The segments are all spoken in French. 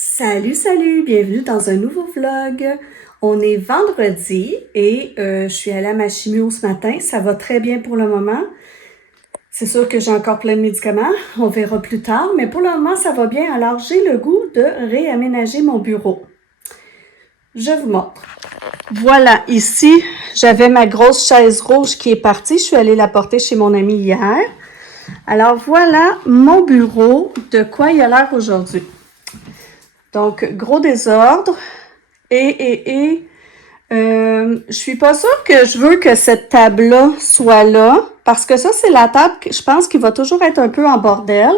Salut, salut! Bienvenue dans un nouveau vlog. On est vendredi et je suis allée à ma chimio ce matin. Ça va très bien pour le moment. C'est sûr que j'ai encore plein de médicaments. On verra plus tard. Mais pour le moment, ça va bien. Alors, j'ai le goût de réaménager mon bureau. Je vous montre. Voilà, ici, j'avais ma grosse chaise rouge qui est partie. Je suis allée la porter chez mon ami hier. Alors, voilà mon bureau, de quoi il a l'air aujourd'hui. Donc, gros désordre. Je suis pas sûre que je veux que cette table-là soit là, parce que ça, c'est la table que je pense qu'il va toujours être un peu en bordel.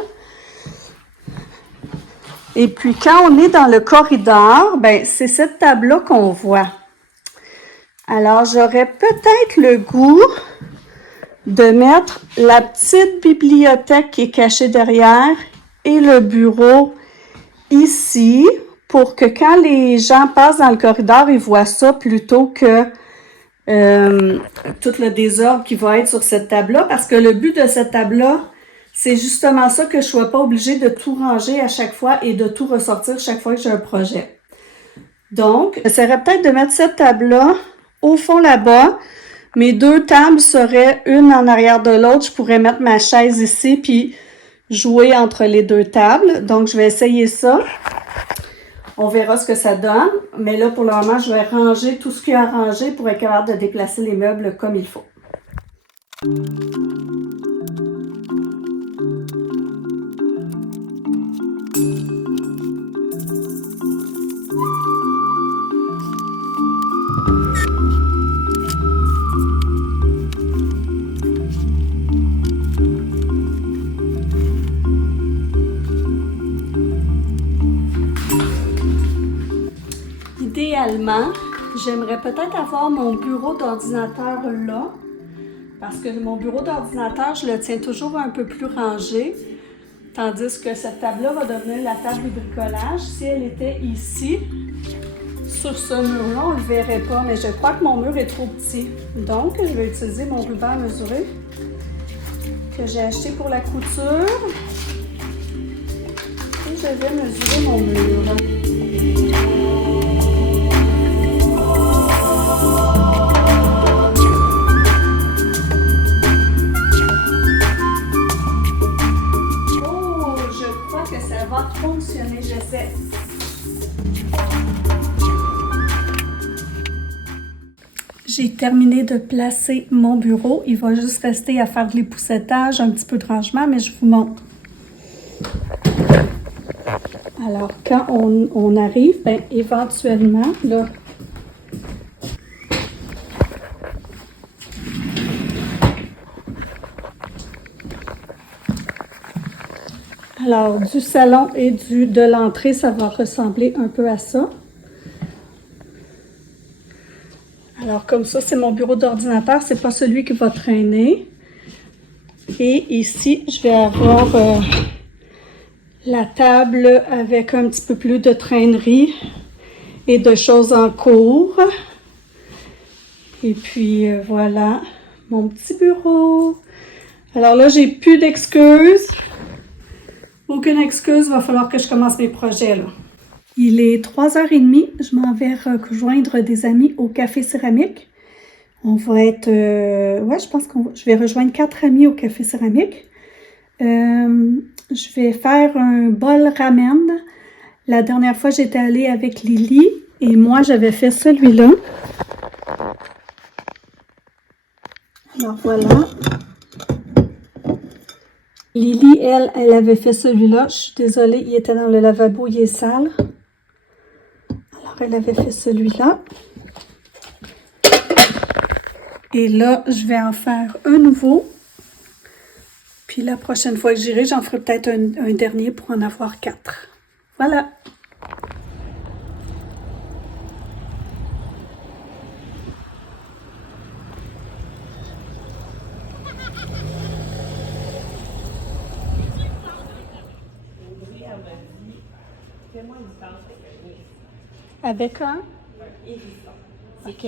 Et puis, quand on est dans le corridor, ben c'est cette table-là qu'on voit. Alors, j'aurais peut-être le goût de mettre la petite bibliothèque qui est cachée derrière et le bureau ici, pour que quand les gens passent dans le corridor, ils voient ça plutôt que tout le désordre qui va être sur cette table-là, parce que le but de cette table-là, c'est justement ça, que je ne sois pas obligée de tout ranger à chaque fois et de tout ressortir chaque fois que j'ai un projet. Donc, j'essaierais peut-être de mettre cette table-là au fond là-bas. Mes deux tables seraient une en arrière de l'autre. Je pourrais mettre ma chaise ici puis jouer entre les deux tables. Donc, je vais essayer ça. On verra ce que ça donne, mais là, pour le moment, je vais ranger tout ce qu'il y a à ranger pour être capable de déplacer les meubles comme il faut. Idéalement, j'aimerais peut-être avoir mon bureau d'ordinateur là, parce que mon bureau d'ordinateur, je le tiens toujours un peu plus rangé, tandis que cette table-là va devenir la table de bricolage. Si elle était ici, sur ce mur-là, on ne le verrait pas, mais je crois que mon mur est trop petit. Donc, je vais utiliser mon ruban à mesurer que j'ai acheté pour la couture. Et je vais mesurer mon mur. Fonctionner, j'essaie. J'ai terminé de placer mon bureau. Il va juste rester à faire de l'époussetage, un petit peu de rangement, mais je vous montre. Alors, quand on arrive, ben, éventuellement, là, alors, du salon et de l'entrée, ça va ressembler un peu à ça. Alors, comme ça, c'est mon bureau d'ordinateur. C'est pas celui qui va traîner. Et ici, je vais avoir la table avec un petit peu plus de traînerie et de choses en cours. Et puis, voilà, mon petit bureau. Alors là, j'ai plus d'excuses. Aucune excuse, il va falloir que je commence mes projets, là. Il est 3h30, je m'en vais rejoindre des amis au Café Céramique. On va être, je pense je vais rejoindre 4 amis au Café Céramique. Je vais faire un bol ramen. La dernière fois, j'étais allée avec Lily et moi, j'avais fait celui-là. Alors voilà. Lily, elle avait fait celui-là. Je suis désolée, il était dans le lavabo, il est sale. Alors, elle avait fait celui-là. Et là, je vais en faire un nouveau. Puis la prochaine fois que j'irai, j'en ferai peut-être un dernier pour en avoir 4. Voilà. Avec un? OK.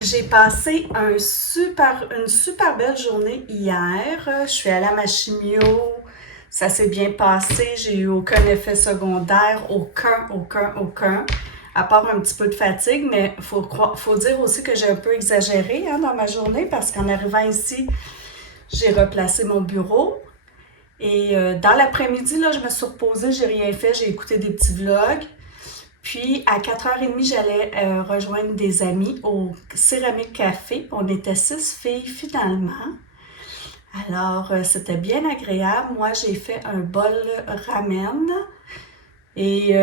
J'ai passé une super belle journée hier. Je suis allée à ma chimio. Ça s'est bien passé. J'ai eu aucun effet secondaire. Aucun. À part un petit peu de fatigue, mais faut dire aussi que j'ai un peu exagéré dans ma journée parce qu'en arrivant ici, j'ai replacé mon bureau. Et dans l'après-midi, là, je me suis reposée, j'ai rien fait, j'ai écouté des petits vlogs. Puis à 4h30, j'allais rejoindre des amis au Céramique Café. On était 6 filles finalement. Alors, c'était bien agréable. Moi, j'ai fait un bol ramen. Et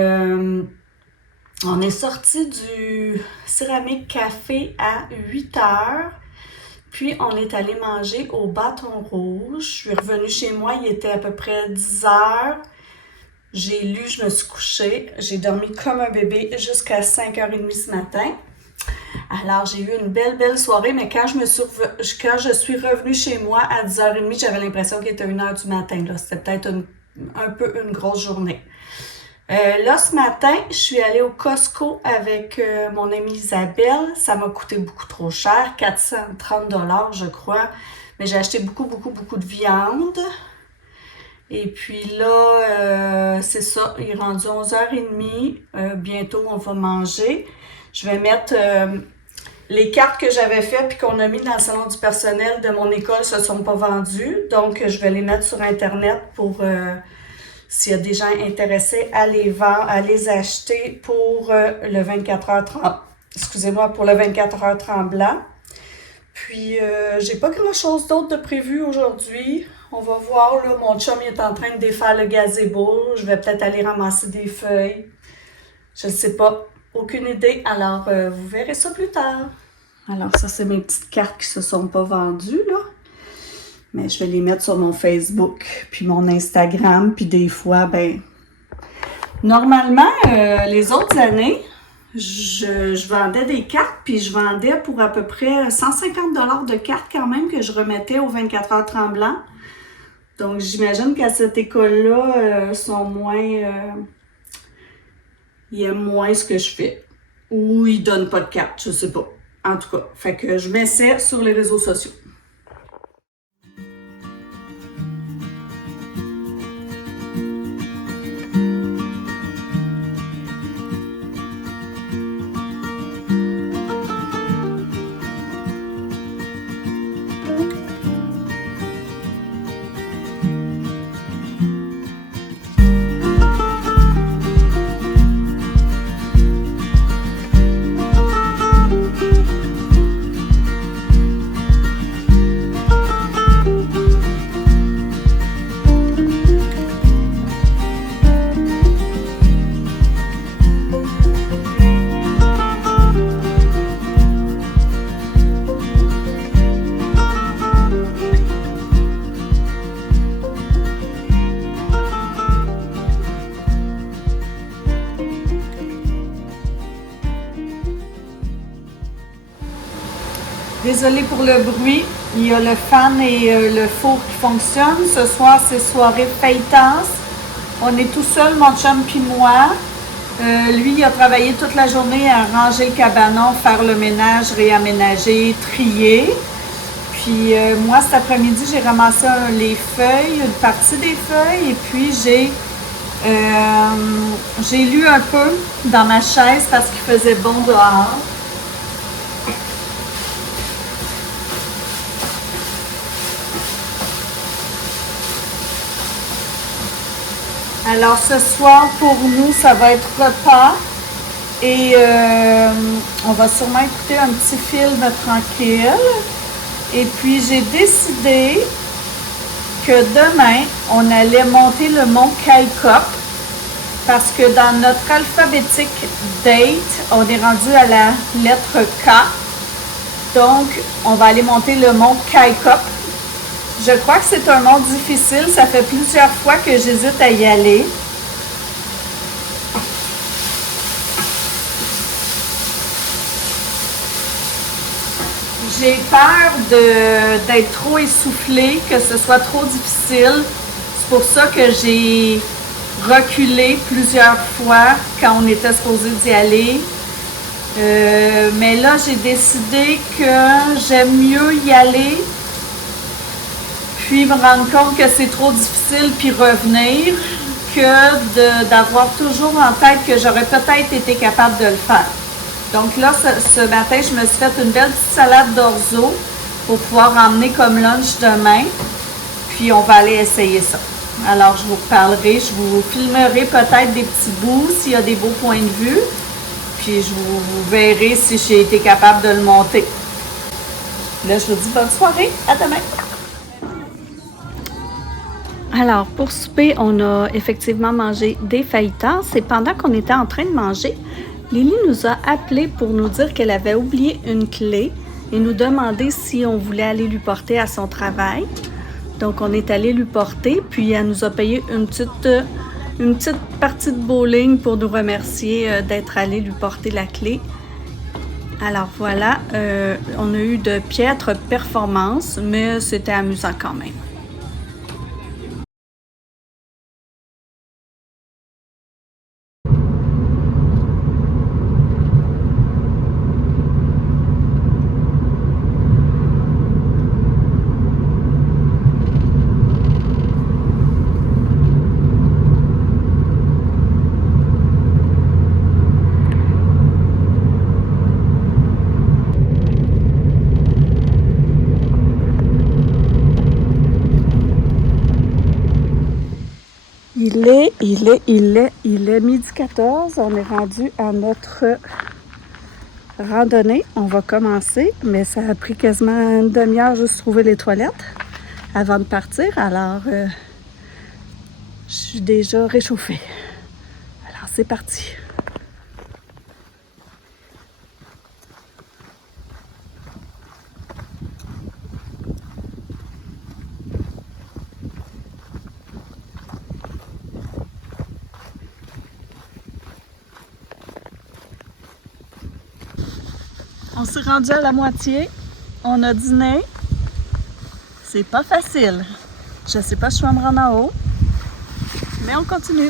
on est sorti du Céramique Café à 8h. Puis, on est allé manger au Bâton Rouge. Je suis revenue chez moi, il était à peu près 10h. J'ai lu, je me suis couchée. J'ai dormi comme un bébé jusqu'à 5h30 ce matin. Alors, j'ai eu une belle soirée, mais quand je suis revenue chez moi à 10h30, j'avais l'impression qu'il était 1h du matin. C'était peut-être un peu une grosse journée. Là, ce matin, je suis allée au Costco avec mon amie Isabelle. Ça m'a coûté beaucoup trop cher, 430 $, je crois. Mais j'ai acheté beaucoup de viande. Et puis là, c'est ça, il est rendu 11h30. Bientôt, on va manger. Je vais mettre les cartes que j'avais faites puis qu'on a mis dans le salon du personnel de mon école ne se sont pas vendues. Donc, je vais les mettre sur Internet pour, s'il y a des gens intéressés à les acheter pour le 24h tremblant. Excusez-moi, pour le 24h tremblant. Puis, j'ai pas grand-chose d'autre de prévu aujourd'hui. On va voir, là, mon chum est en train de défaire le gazebo. Je vais peut-être aller ramasser des feuilles. Je ne sais pas. Aucune idée. Alors, vous verrez ça plus tard. Alors, ça, c'est mes petites cartes qui se sont pas vendues, là. Mais je vais les mettre sur mon Facebook, puis mon Instagram. Puis des fois, normalement, les autres années, je vendais des cartes, puis je vendais pour à peu près 150 $ de cartes quand même que je remettais aux 24h tremblant. Donc, j'imagine qu'à cette école-là, ils aiment moins ce que je fais. Ou ils donnent pas de cartes, je sais pas. En tout cas, fait que je m'essaie sur les réseaux sociaux. Désolée pour le bruit, il y a le fan et le four qui fonctionnent. Ce soir, c'est soirée fêtance. On est tout seul, mon chum puis moi. Lui, il a travaillé toute la journée à ranger le cabanon, faire le ménage, réaménager, trier. Puis moi, cet après-midi, j'ai ramassé les feuilles, une partie des feuilles, et puis j'ai lu un peu dans ma chaise parce qu'il faisait bon dehors. Alors ce soir, pour nous, ça va être repas et on va sûrement écouter un petit film tranquille. Et puis j'ai décidé que demain, on allait monter le mont Kaikop parce que dans notre alphabétique date, on est rendu à la lettre K. Donc, on va aller monter le mont Kaikop. Je crois que c'est un mont difficile. Ça fait plusieurs fois que j'hésite à y aller. J'ai peur d'être trop essoufflée, que ce soit trop difficile. C'est pour ça que j'ai reculé plusieurs fois quand on était supposé d'y aller. Mais là, j'ai décidé que j'aime mieux y aller, puis me rendre compte que c'est trop difficile, puis revenir, que d'avoir toujours en tête que j'aurais peut-être été capable de le faire. Donc là, ce matin, je me suis fait une belle petite salade d'orzo pour pouvoir emmener comme lunch demain. Puis on va aller essayer ça. Alors, je vous reparlerai, je vous filmerai peut-être des petits bouts s'il y a des beaux points de vue. Puis je vous verrai si j'ai été capable de le monter. Là, je vous dis bonne soirée. À demain. Alors, pour souper, on a effectivement mangé des fajitas. C'est pendant qu'on était en train de manger, Lily nous a appelé pour nous dire qu'elle avait oublié une clé et nous demander si on voulait aller lui porter à son travail. Donc, on est allé lui porter, puis elle nous a payé une petite partie de bowling pour nous remercier d'être allé lui porter la clé. Alors voilà, on a eu de piètres performances, mais c'était amusant quand même. Il est midi 14. On est rendu à notre randonnée. On va commencer, mais ça a pris quasiment une demi-heure juste trouver les toilettes avant de partir. Alors, je suis déjà réchauffée. Alors, c'est parti. On s'est rendu à la moitié. On a dîné. C'est pas facile. Je sais pas si je vais me rendre en haut, mais on continue.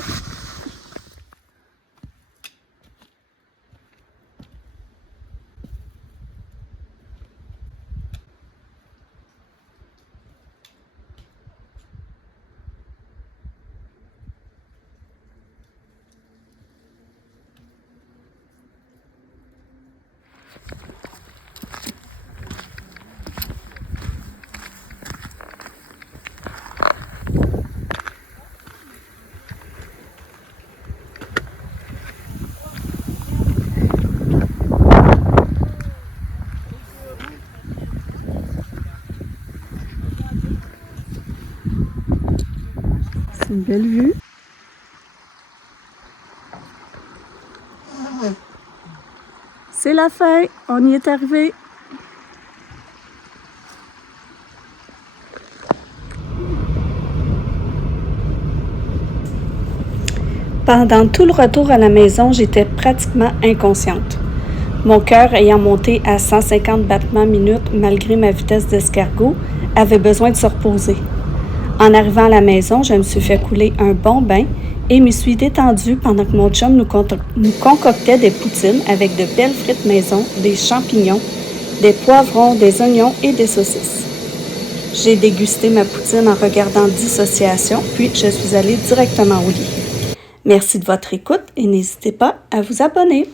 C'est une belle vue. C'est la fin, on y est arrivé. Pendant tout le retour à la maison, j'étais pratiquement inconsciente. Mon cœur ayant monté à 150 battements minutes malgré ma vitesse d'escargot, avait besoin de se reposer. En arrivant à la maison, je me suis fait couler un bon bain et m'y suis détendue pendant que mon chum nous concoctait des poutines avec de belles frites maison, des champignons, des poivrons, des oignons et des saucisses. J'ai dégusté ma poutine en regardant Dissociation, puis je suis allée directement au lit. Merci de votre écoute et n'hésitez pas à vous abonner.